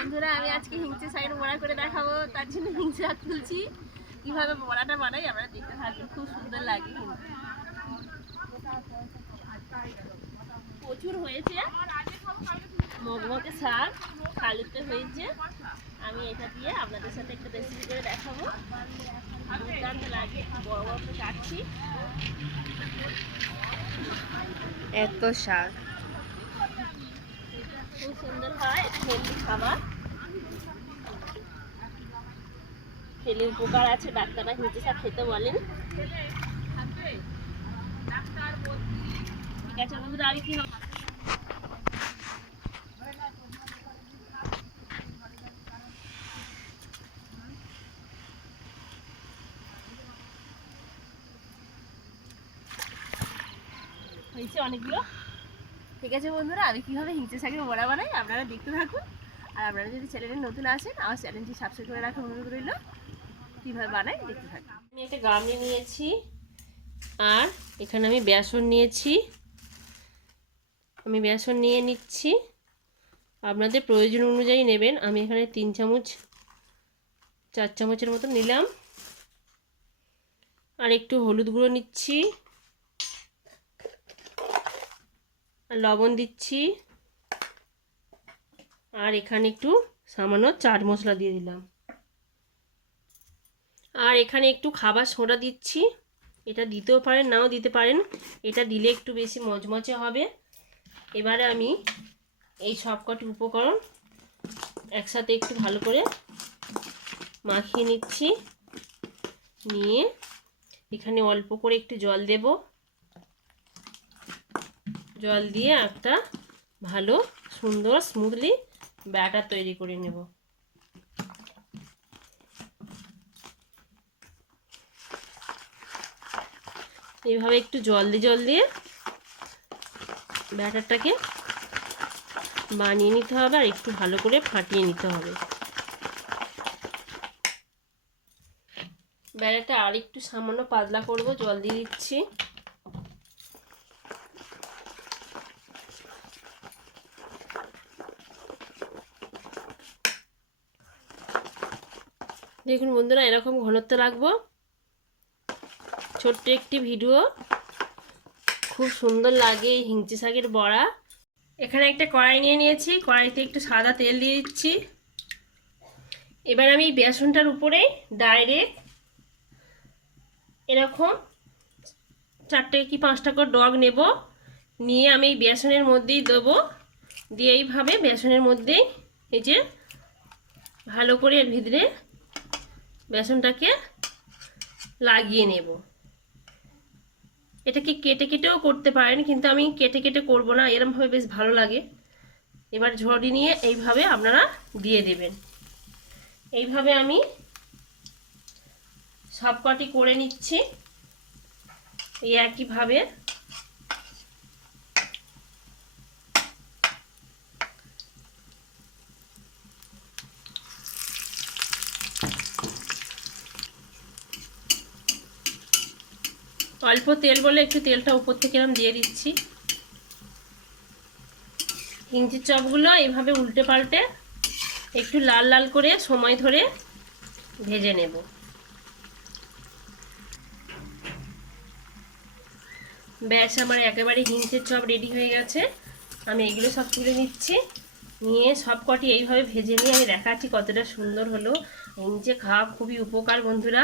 বন্ধুরা, আমি আজকে হিংচে সাইড বড়া করে দেখাবো, তার জন্য হিংচে তুলছি। কীভাবে বড়াটা বানাই আমরা দেখতে থাকি খুব সুন্দর লাগে। প্রচুর হয়েছে। মগমগে শাক, খালুতে হয়েছে। আমি এটা দিয়ে আপনাদের সাথে একটা রেসিপি করে দেখাবো। দুর্দান্ত লাগে, বড় বড় কাটছি। এত শাক। খুব সুন্দর হয় হেলদি খাবার। খেলে উপকার আছে ডাক্তাররা হিঁচে শাক খেতে বলেন। হয়েছে অনেকগুলো? ঠিক আছে বন্ধুরা, আমি কীভাবে হিংচে শাকের বড়া বানাই আপনারা দেখতে থাকুন। আর আপনারা যদি চ্যানেলে নতুন আসেন, আমার চ্যানেলটি সাবস্ক্রাইব করে রাখার অনুরোধ রইল। কীভাবে বানাই, দেখতে থাকুন। আমি একটা গামলি নিয়েছি, আর এখানে আমি বেসন নিয়েছি। আমি বেসন নিয়ে নিচ্ছি। আপনাদের প্রয়োজন অনুযায়ী নেবেন। আমি এখানে তিন চামচ, চার চামচের মতো নিলাম। আর একটু হলুদ গুঁড়ো নিচ্ছি আর লবণ দিচ্ছি। আর এখানে একটু সামান্য চাট মশলা দিয়ে দিলাম। আর এখানে একটু খাবার সোডা দিচ্ছি। এটা দিতেও পারেন, নাও দিতে পারেন। এটা দিলে একটু বেশি মচমচে হবে। এবারে আমি এই সবকটি উপকরণ একসাথে একটু ভালো করে মাখিয়ে নিচ্ছি। নিয়ে এখানে অল্প করে একটু জল দেবো। জল দিয়ে একটা ভালো, সুন্দর স্মুথলি ব্যাটার তৈরি করে নেব। এইভাবে একটু জল দিয়ে জল দিয়ে ব্যাটারটাকে বানিয়ে নিতে হবে আর একটু ভালো করে ফাটিয়ে নিতে হবে। ব্যাটারটা আর একটু সামান্য পাতলা করব, জল দিয়ে দিচ্ছি। দেখুন বন্ধুরা, এরকম ঘনত্ব রাখব। ছোট্ট একটি ভিডিও। খুব সুন্দর লাগে এই হিংচি শাকের বড়া। এখানে একটা কড়াই নিয়ে নিয়েছি। কড়াইতে একটু সাদা তেল দিয়ে দিচ্ছি। এবার আমি বেসনটার উপরে ডাইরেক্ট এরকম চারটে কি পাঁচটা করে ডগ নেব। নিয়ে আমি এই বেসনের মধ্যেই দেবো। দিয়ে এইভাবে বেসনের মধ্যেই এই যে ভালো করে এর ভিতরে বেসনটাকে লাগিয়ে নেব। এটাকে কেটে কেটেও করতে পারেন, কিন্তু আমি কেটে কেটে করব না, এরমভাবে বেশ ভালো লাগে। এবার ঝড়ি নিয়ে এইভাবে আপনারা দিয়ে দেবেন। এইভাবে আমি সবকটি করে নিচ্ছি। এই একইভাবে অল্প তেল বলে একটু তেলটা উপর থেকে এরম দিয়ে দিচ্ছি। ইঞ্চির চপগুলো এইভাবে উল্টে পাল্টে একটু লাল লাল করে সময় ধরে ভেজে নেব। ব্যাস, আমার একেবারে হিংচের চপ রেডি হয়ে গেছে। আমি এগুলো সব তুলে নিচ্ছি। নিয়ে সব কটি এইভাবে ভেজে নিয়ে আমি দেখাচ্ছি কতটা সুন্দর হলো। হিংচে খাওয়া খুবই উপকার বন্ধুরা।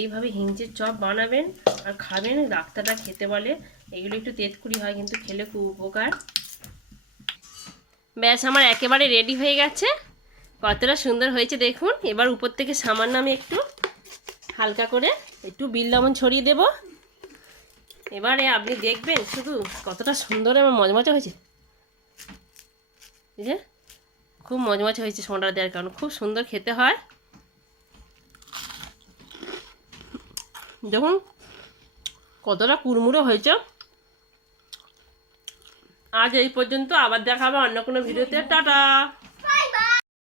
এইভাবে হিংচের চপ বানাবেন আর খাবেন। ডাক্তাররা খেতে বলে। এগুলো একটু তেতকুড়ি হয়, কিন্তু খেলে খুব উপকার। ব্যাস, আমার একেবারে রেডি হয়ে গেছে। কতটা সুন্দর হয়েছে, দেখুন। এবার উপর থেকে সামান্য আমি একটু হালকা করে একটু বিল লবণ ছড়িয়ে দেব। এবারে আপনি দেখবেন শুধু কতটা সুন্দর আমার মজমজা হয়েছে। খুব মজমজা হয়েছে সোনাটা দেওয়ার কারণ। খুব সুন্দর খেতে হয়। দেখুন কতটা কুড়মুড়ো হয়েছে। আজ এই পর্যন্ত আবার দেখাবো অন্য কোনো ভিডিওতে। টাটা!